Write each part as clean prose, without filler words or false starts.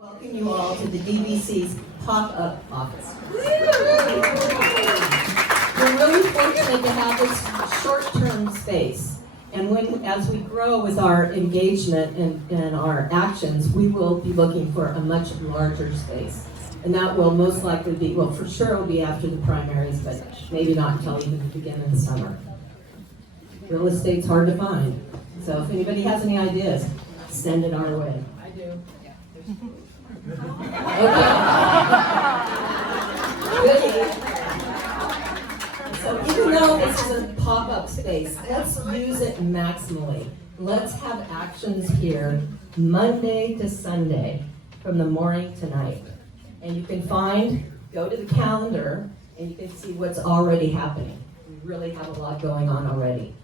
Welcome you all to the DVC's pop-up office. We're really fortunate to have this short-term space. And as we grow with our engagement and our actions, we will be looking for a much larger space. And that will most likely be, well, for sure it'll be after the primaries, but maybe not until even the beginning of the summer. Real estate's hard to find. So if anybody has any ideas, send it our way. I do. Okay. So even though this is a pop-up space, let's use it maximally. Let's have actions here Monday to Sunday from the morning to night. And you can go to the calendar and you can see what's already happening. We really have a lot going on already.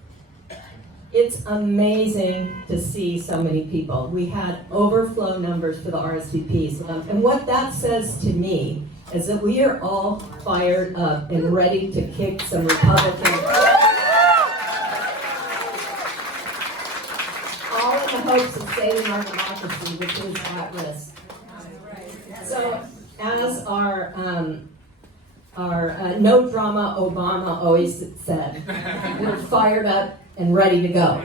It's amazing to see so many people. We had overflow numbers for the RSVPs. And what that says to me is that we are all fired up and ready to kick some Republicans. All in the hopes of saving our democracy, which is at risk. So, as our no drama Obama always said, we're fired up and ready to go.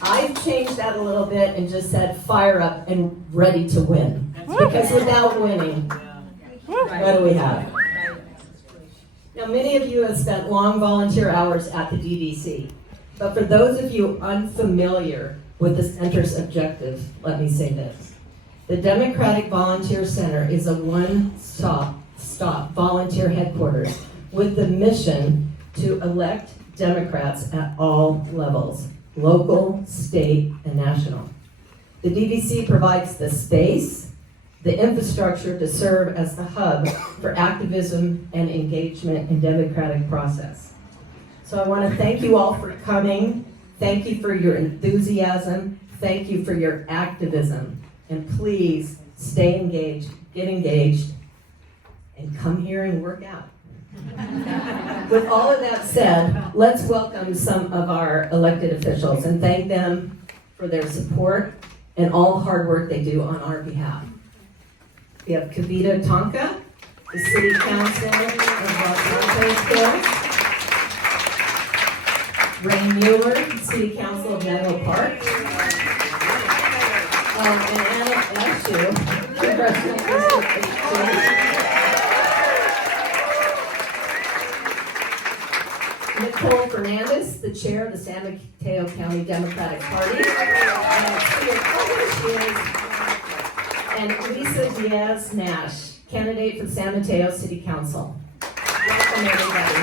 I've changed that a little bit and just said fire up and ready to win. Because without winning, what do we have? Now, many of you have spent long volunteer hours at the DVC. But for those of you unfamiliar with the center's objectives, let me say this. The Democratic Volunteer Center is a one-stop volunteer headquarters with the mission to elect Democrats at all levels, local, state, and national. The DVC provides the space, the infrastructure to serve as the hub for activism and engagement in democratic process. So I want to thank you all for coming. Thank you for your enthusiasm. Thank you for your activism. And please stay engaged, get engaged, and come here and work out. With all of that said, let's welcome some of our elected officials and thank them for their support and all the hard work they do on our behalf. We have Kavita Tonka, the City Council of Los Angeles Hills. Ray Mueller, City Council of Menlo Park. And Anna Eshoo, Nicole Fernandez, the chair of the San Mateo County Democratic Party. And Lisa Diaz-Nash, candidate for San Mateo City Council. Welcome, everybody.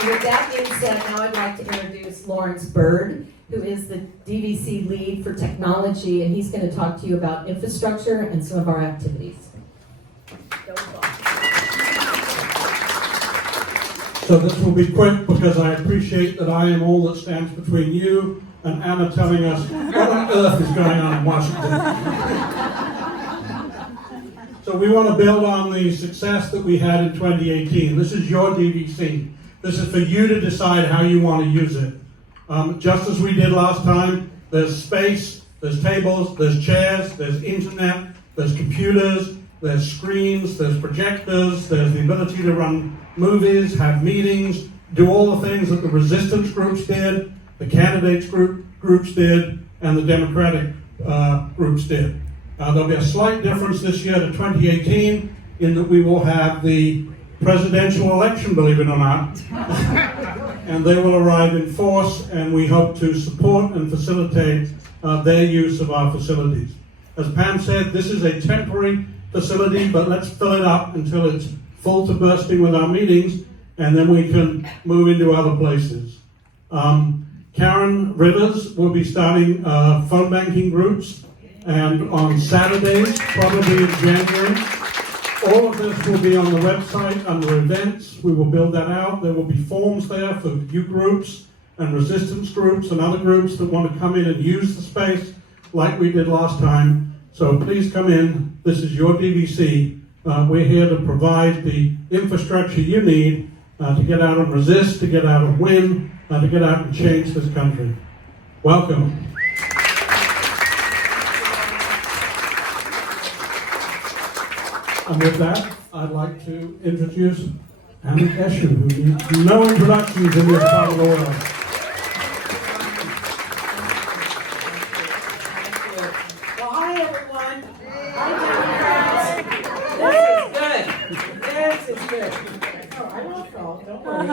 And with that being said, now I'd like to introduce Lawrence Bird, who is the DVC lead for technology, and he's going to talk to you about infrastructure and some of our activities. So this will be quick because I appreciate that I am all that stands between you and Anna telling us what on earth is going on in Washington. So we want to build on the success that we had in 2018. This is your DVC. This is for you to decide how you want to use it. Just as we did last time, there's space, there's tables, there's chairs, there's internet, there's computers, there's screens, there's projectors, there's the ability to run movies, have meetings, do all the things that the resistance groups did, the candidates groups did, and the Democratic groups did. There'll be a slight difference this year to 2018 in that we will have the presidential election, believe it or not, and they will arrive in force, and we hope to support and facilitate their use of our facilities. As Pam said, this is a temporary facility, but let's fill it up until it's full to bursting with our meetings, and then we can move into other places. Karen Rivers will be starting phone banking groups, and on Saturdays, probably in January. All of this will be on the website under events. We will build that out. There will be forms there for you groups and resistance groups and other groups that want to come in and use the space like we did last time. So please come in. This is your DVC. We're here to provide the infrastructure you need to get out and resist, to get out and win, to get out and change this country. Welcome. And with that, I'd like to introduce Eshoo, who needs no introductions in this part of the world. Well, hi everyone. Hi Democrats. This is good. Oh, I won't fall. Don't worry.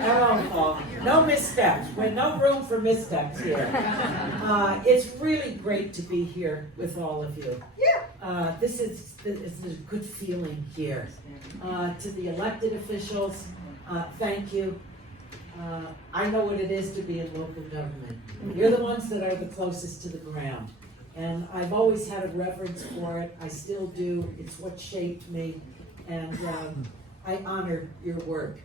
I won't fall. No missteps. We're no room for missteps here. It's really great to be here with all of you. This is a good feeling here. To the elected officials, thank you. I know what it is to be in local government. You're the ones that are the closest to the ground. And I've always had a reverence for it. I still do. It's what shaped me. And I honor your work.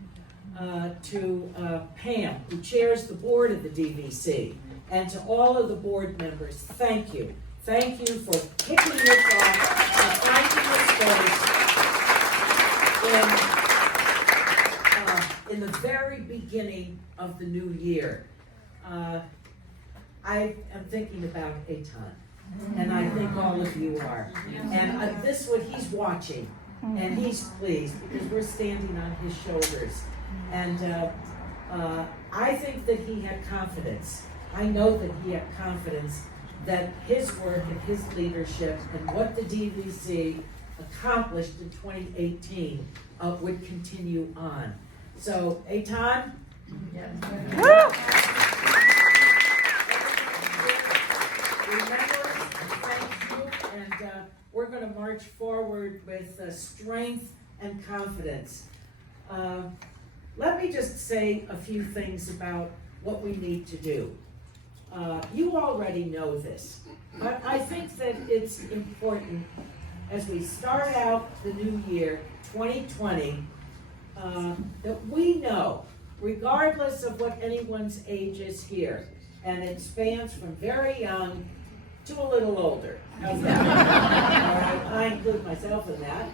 To Pam, who chairs the board of the DVC, and to all of the board members, thank you. Thank you for kicking this off and finding a space in the very beginning of the new year. I am thinking about Eitan, and I think all of you are. And this what he's watching, and he's pleased because we're standing on his shoulders. And I think that he had confidence. I know that he had confidence that his work and his leadership and what the DVC accomplished in 2018 would continue on. So, Eitan? Remember, thank you, and we're going to march forward with strength and confidence. Let me just say a few things about what we need to do. You already know this, but I think that it's important as we start out the new year, 2020, that we know, regardless of what anyone's age is here, and it spans from very young to a little older. How's that? All right, I include myself in that.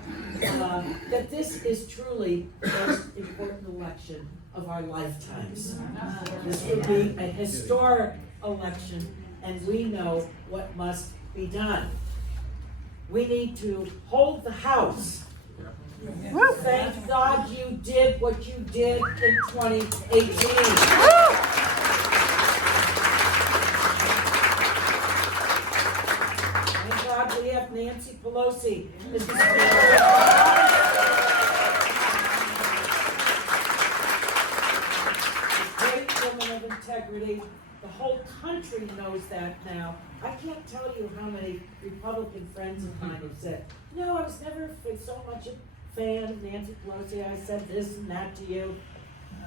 That this is truly the most important election of our lifetimes. This will be a historic election, and we know what must be done. We need to hold the House. Thank God you did what you did in 2018. We have Nancy Pelosi as the Speaker. Great woman of integrity. The whole country knows that now. I can't tell you how many Republican friends of mine have said, no, I was never so much a fan of Nancy Pelosi. I said this and that to you.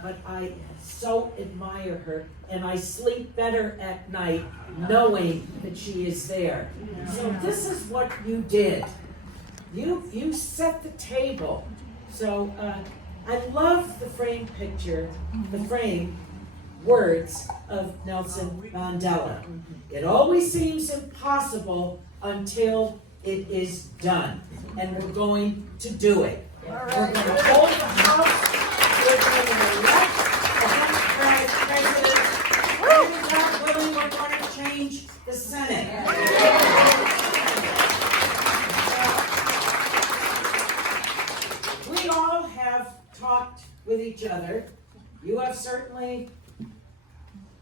But I so admire her, and I sleep better at night knowing that she is there. So this is what you did. You set the table. So I love the frame picture, the frame words of Nelson Mandela. It always seems impossible until it is done, and we're going to do it. We're going to hold the House. We're going to elect a Democratic president. We're going to change the Senate. We all have talked with each other. You have certainly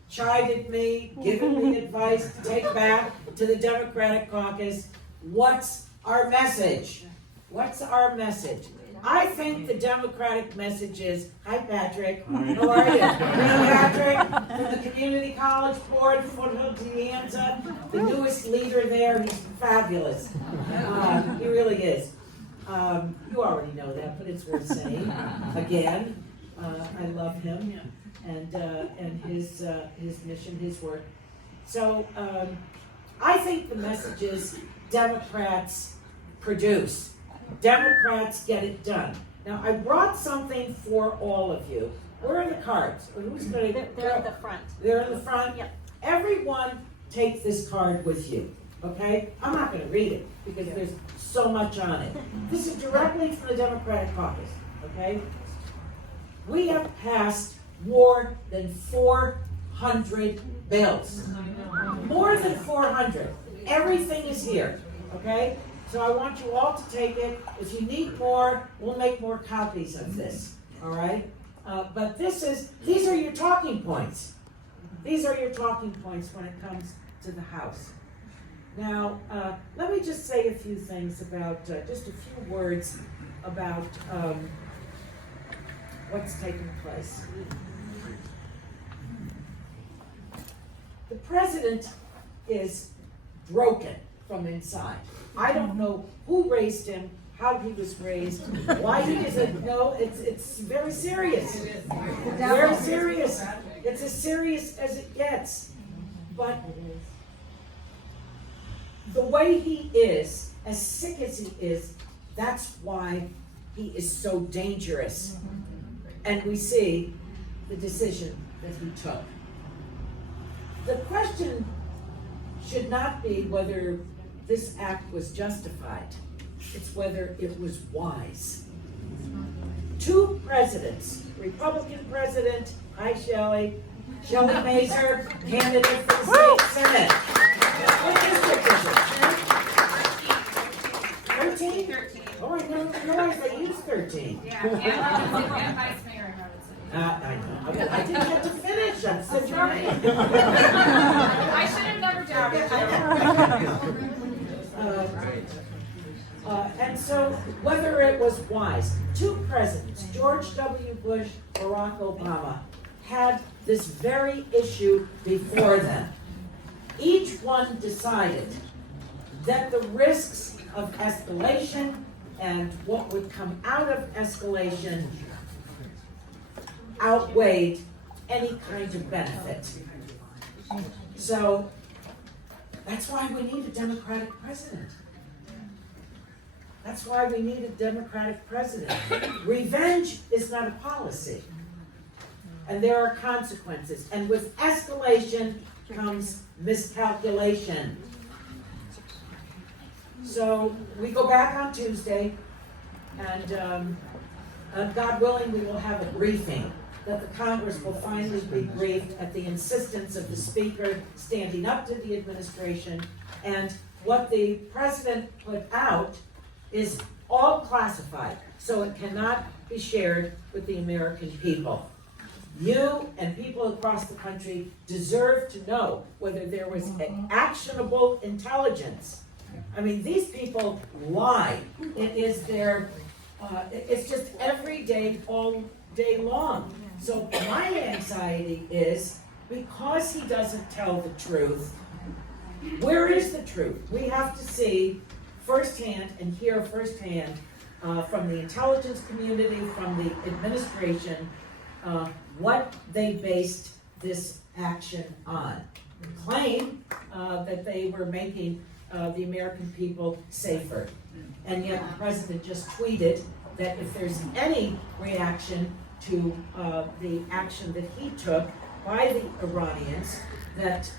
chided me, given me advice to take back to the Democratic caucus. What's our message? What's our message? I think the Democratic message is, hi Patrick, how are you? Patrick from the Community College Board, Foothill De Anza, the newest leader there. He's fabulous. He really is. You already know that, but it's worth saying. Again, I love him and his mission, his work. So I think the message is Democrats produce. Democrats get it done. Now, I brought something for all of you. Where are the cards? Who's going to? They're in the front. They're in the front? Yep. Everyone take this card with you, okay? I'm not going to read it because there's so much on it. This is directly from the Democratic caucus, okay? We have passed more than 400 bills. More than 400. Everything is here. okay? So I want you all to take it. If you need more, we'll make more copies of this, all right? But these are your talking points. These are your talking points when it comes to the House. Now, let me just say a few things about, just a few words about what's taking place. The president is broken from inside. I don't know who raised him, how he was raised, why he isn't. No, it's very serious. Very serious. It's as serious as it gets. But the way he is, as sick as he is, that's why he is so dangerous. And we see the decision that he took. The question should not be whether this act was justified. It's whether it was wise. Two presidents, Republican president, hi Shelley Mazer, candidate for the state senate. What district is it? 13? 13. Oh, I never realized they used 13. Yeah, and vice mayor. I know. I didn't get to finish. I'm such a man. I should have never doubted you. And so, whether it was wise, two presidents, George W. Bush, Barack Obama, had this very issue before them. Each one decided that the risks of escalation and what would come out of escalation outweighed any kind of benefit. So, that's why we need a Democratic president. That's why we need a Democratic president. Revenge is not a policy. And there are consequences. And with escalation comes miscalculation. So we go back on Tuesday, and God willing, we will have a briefing that the Congress will finally be briefed at the insistence of the Speaker standing up to the administration. And what the President put out is all classified, so it cannot be shared with the American people. You and people across the country deserve to know whether there was actionable intelligence. I mean, these people lie. It is their, it's just every day, all day long. So my anxiety is, because he doesn't tell the truth, where is the truth? We have to see firsthand and hear firsthand from the intelligence community, from the administration, what they based this action on. They claim that they were making the American people safer. And yet the president just tweeted that if there's any reaction to the action that he took by the Iranians, that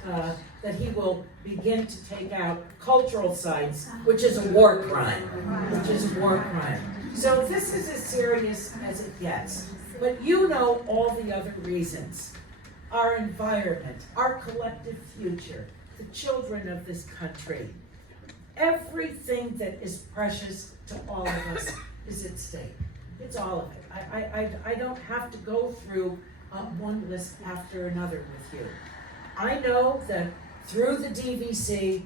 he will begin to take out cultural sites, which is a war crime. So this is as serious as it gets. But you know all the other reasons. Our environment, our collective future, the children of this country. Everything that is precious to all of us is at stake. It's all of it. I don't have to go through one list after another with you. I know that through the DVC,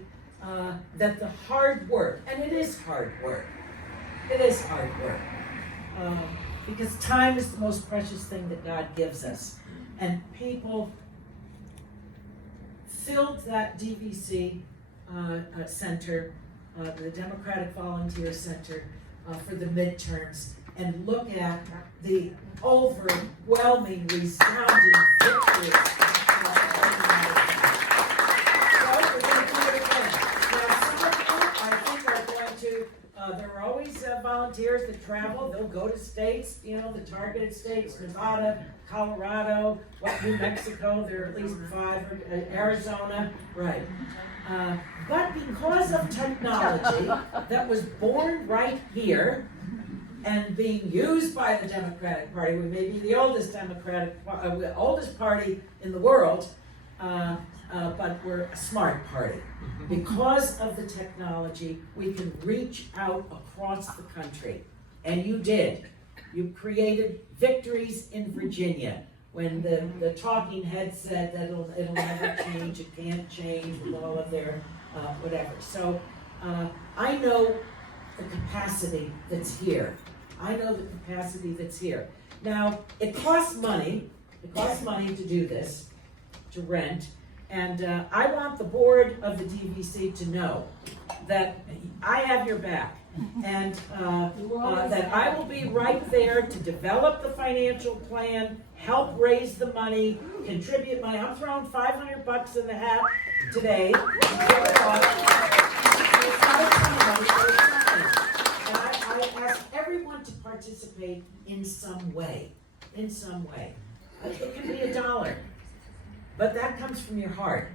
that the hard work, and it is hard work, because time is the most precious thing that God gives us. And people filled that DVC center, the Democratic Volunteer Center, for the midterms, and look at the overwhelming, resounding victory. There are always volunteers that travel. They'll go to states, the targeted states, Nevada, Colorado, New Mexico, there are at least 5, Arizona, right. But because of technology that was born right here and being used by the Democratic Party, we may be the oldest party in the world, but we're a smart party. Because of the technology, we can reach out across the country. And you did. You created victories in Virginia when the talking head said that it'll never change, it can't change with all of their whatever. So I know the capacity that's here. I know the capacity that's here. Now, it costs money. It costs money to do this, to rent. And I want the board of the DVC to know that I have your back. And that I will be right there to develop the financial plan, help raise the money, contribute money. I'm throwing $500 in the hat today. And I ask everyone to participate in some way. In some way. It can be $1, but that comes from your heart,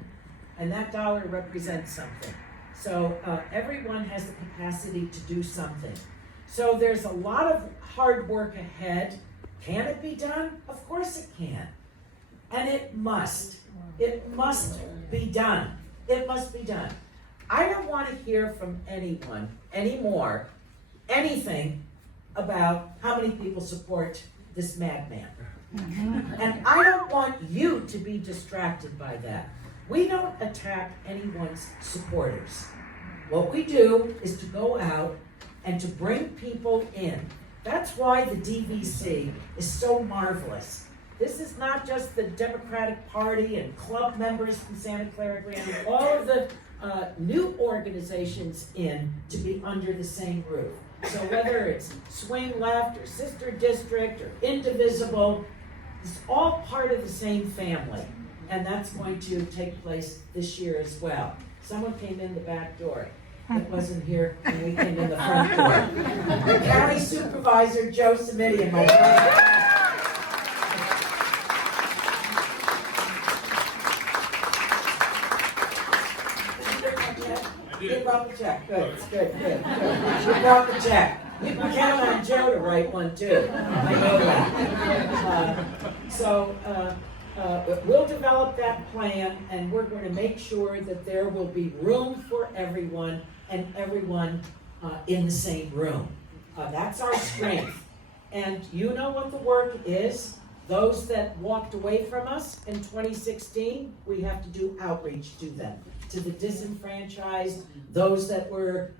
and that dollar represents something. So everyone has the capacity to do something. So there's a lot of hard work ahead. Can it be done? Of course it can. And it must. It must be done. It must be done. I don't want to hear from anyone anymore, anything about how many people support this madman. And I don't want you to be distracted by that. We don't attack anyone's supporters. What we do is to go out and to bring people in. That's why the DVC is so marvelous. This is not just the Democratic Party and club members from Santa Clara Grande, all of the new organizations in to be under the same roof. So whether it's Swing Left or Sister District or Indivisible, it's all part of the same family. And that's going to take place this year as well. Someone came in the back door. It wasn't here when we came in the front door. County Supervisor Joe Simidian, my friend. You brought the check. Good. You brought the check. You can count on Joe to write one too. I know that. We'll develop that plan, and we're going to make sure that there will be room for everyone, and everyone in the same room. That's our strength. And you know what the work is. Those that walked away from us in 2016, we have to do outreach to them, to the disenfranchised, those that were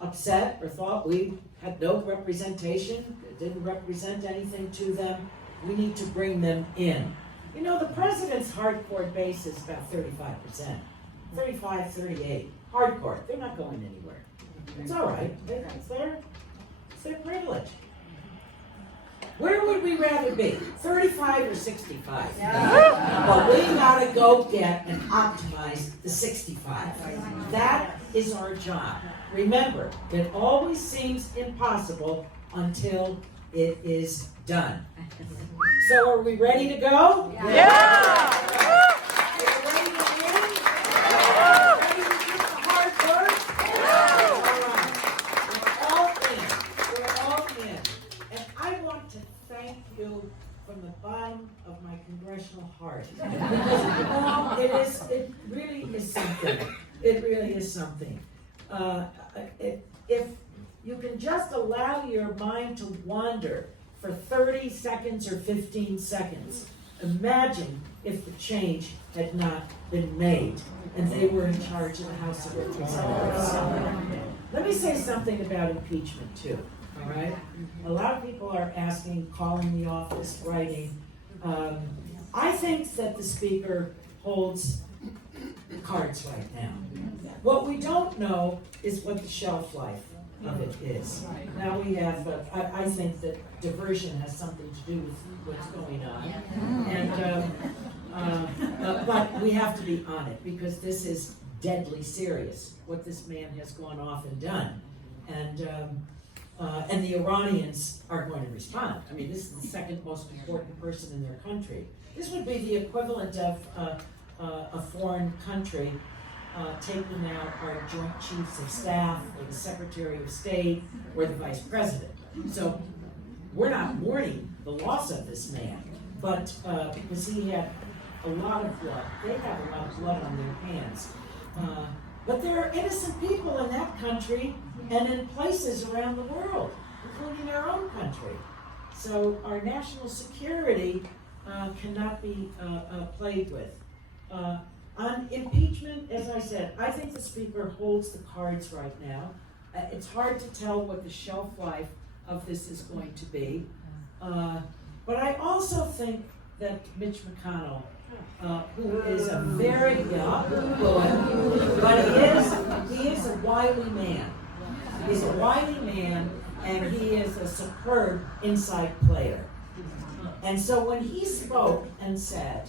upset or thought we had no representation, it didn't represent anything to them. We need to bring them in. You know, the president's hardcore base is about 35%, 35, 38. Hardcore, they're not going anywhere. It's all right, it's their privilege. Where would we rather be, 35 or 65? Yeah. Well, we gotta go get and optimize the 65. That is our job. Remember, it always seems impossible until it is done. So are we ready to go? Yeah! Are you ready to win? Ready to do the hard work? All right. We're all in. And I want to thank you from the bottom of my congressional heart. Because it really is something. It really is something. If you can just allow your mind to wander for 30 seconds or 15 seconds, imagine if the change had not been made and they were in charge of the House of Representatives. Let me say something about impeachment too, all right? A lot of people are asking, calling the office, writing. I think that the Speaker holds the cards right now. What we don't know is what the shelf life of it is. Now we have, I think that diversion has something to do with what's going on. And, but we have to be on it because this is deadly serious, what this man has gone off and done. And the Iranians are going to respond. I mean, this is the second most important person in their country. This would be the equivalent of a foreign country taking out our Joint Chiefs of Staff or the Secretary of State or the Vice President. So we're not mourning the loss of this man, but because he had a lot of blood. They have a lot of blood on their hands. But there are innocent people in that country and in places around the world, including our own country. So our national security cannot be played with. On impeachment, as I said, I think the Speaker holds the cards right now. It's hard to tell what the shelf life of this is going to be. But I also think that Mitch McConnell, who is a very good but he is a wily man. He's a wily man, and he is a superb inside player. And so when he spoke and said,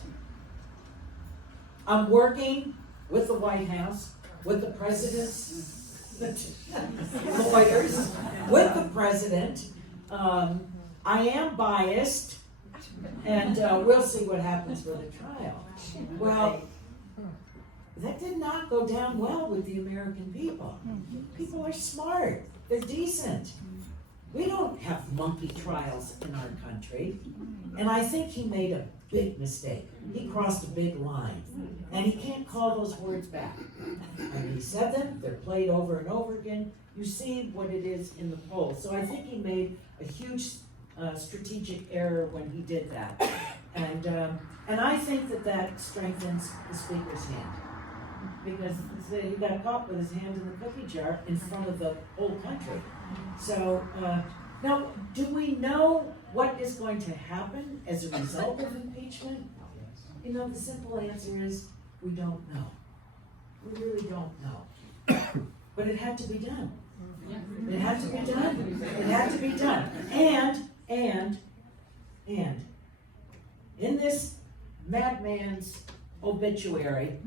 I'm working with the White House, with the president's lawyers, with the president, I am biased, and we'll see what happens with the trial. Well, that did not go down well with the American people. People are smart. They're decent. We don't have monkey trials in our country. And I think he made a big mistake. He crossed a big line. And he can't call those words back. I mean, he said them, they're played over and over again. You see what it is in the polls. So I think he made a huge strategic error when he did that. And I think that strengthens the Speaker's hand. Because he got caught with his hand in the cookie jar in front of the whole country. So, now, do we know what is going to happen as a result of impeachment? You know, the simple answer is, we don't know. We really don't know. But it had to be done. It had to be done. It had to be done. And, in this madman's obituary,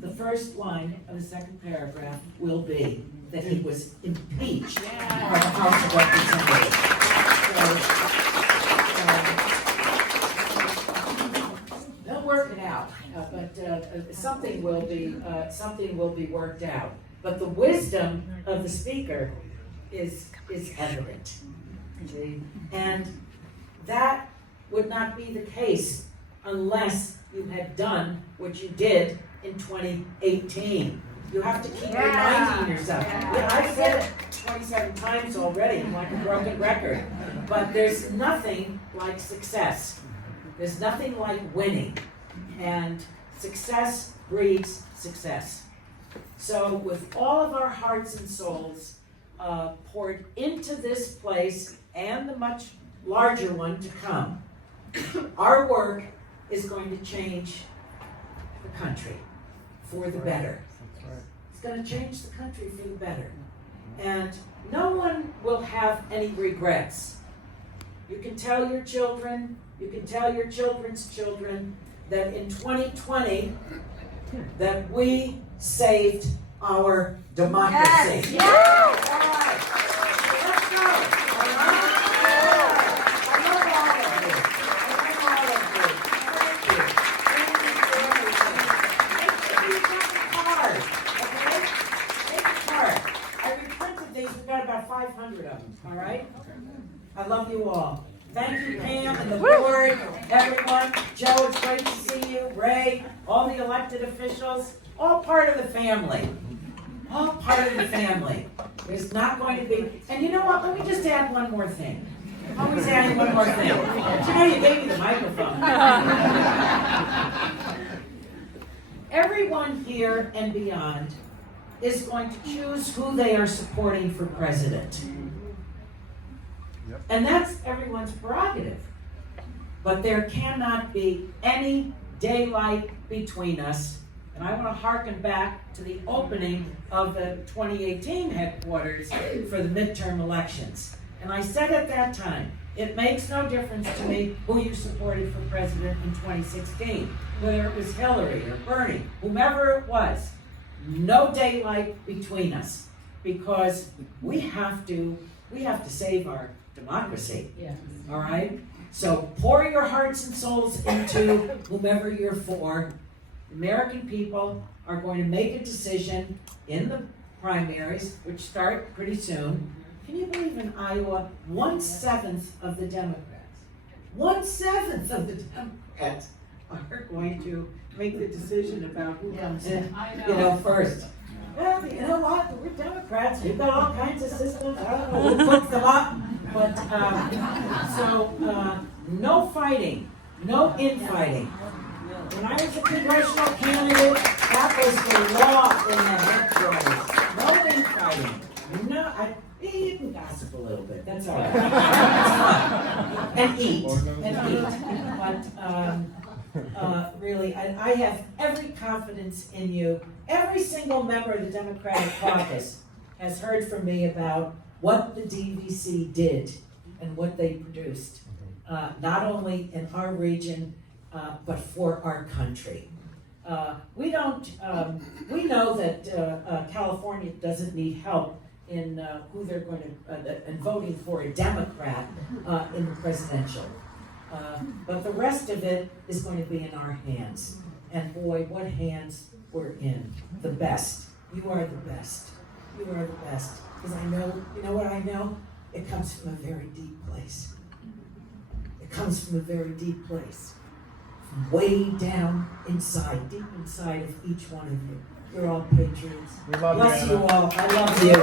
the first line of the second paragraph will be that he was impeached by the House of Representatives. So, they'll work it out, but something will be worked out. But the wisdom of the Speaker is evident, see? And that would not be the case unless you had done what you did in 2018. You have to keep reminding yourself. Yeah, I've said it 27 times already, like a broken record. But there's nothing like success. There's nothing like winning. And success breeds success. So with all of our hearts and souls poured into this place and the much larger one to come, our work is going to change the country for the better. It's going to change the country for the better. And no one will have any regrets. You can tell your children, you can tell your children's children that in 2020 that we saved our democracy. Yes. All right. Let's go. All right? I love all of you. Thank you. Thank you for everything. Take the card, okay? I reprinted these. We've got about 500 of them, all right? I love you all. Thank you, Pam, and the board, everyone. Joe, it's great to see you. Ray, all the elected officials, all part of the family. All part of the family. There's not going to be, and you know what, let me just add one more thing. Always adding one more thing. You know you gave me the microphone. Everyone here and beyond is going to choose who they are supporting for president. And that's everyone's prerogative. But there cannot be any daylight between us. And I want to hearken back to the opening of the 2018 headquarters for the midterm elections. And I said at that time, it makes no difference to me who you supported for president in 2016, whether it was Hillary or Bernie, whomever it was. No daylight between us, because we have to save our democracy. Yeah. All right? So pour your hearts and souls into whomever you're for. American people are going to make a decision in the primaries, which start pretty soon. Can you believe in Iowa, 1/7 of the Democrats? 1/7 of the Democrats are going to make the decision about who comes in, I know. you know, first. Well, you know what, we're Democrats, we've got all kinds of systems, I don't know who puts them up, but, no fighting, no infighting. When I was a congressional candidate, that was the law in the headquarters. No infighting. No, you can gossip a little bit. That's all right. That's fine. And eat. But really, I have every confidence in you. Every single member of the Democratic caucus has heard from me about what the DVC did and what they produced, not only in our region, but for our country. We know that California doesn't need help in who they're going to, in voting for a Democrat in the presidential. But the rest of it is going to be in our hands. And boy, what hands we're in. The best. You are the best. You are the best. Because I know, you know what I know? It comes from a very deep place. It comes from a very deep place. Way down inside, deep inside of each one of you. You're all patriots. We love you, Bless Anna. you all. I love you.